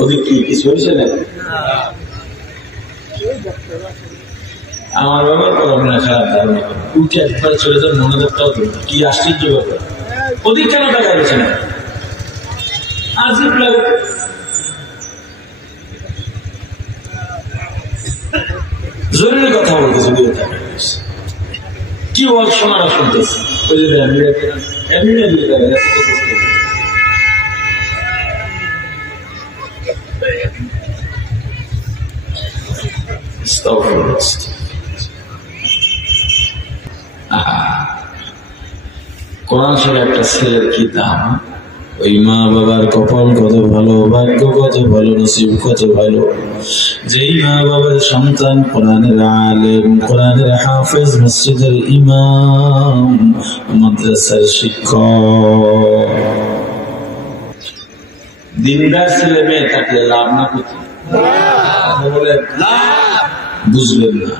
ওদের কি কিছু হয়েছে না? আমার বাবার পড়াশোনা খারাপ ধারণা উঠে একবার চলে যান মনোযোগটাও কি আশ্চর্য ব্যাপার। ওদের কেন টাকা হয়েছে না? আজিব লাগে। জরুরি কথা বলতে যদিও টাকা হয়েছে কি বল শোনারা শুনতেছে ওই যে কোরআন শরীফে একটা ছেলের কি দাম, ওই মা বাবার কপাল কত ভালো, ভাগ্য কত ভালো, নসিব কত ভালো, যেই মা বাবার সন্তান কোরআনের আলেম, কোরআনের হাফেজ, মসজিদের ইমাম, মাদ্রাসার শিক্ষক। দিনদার ছেলে মেয়ে থাকলে লাভ না কোথায়? বুঝলেন না?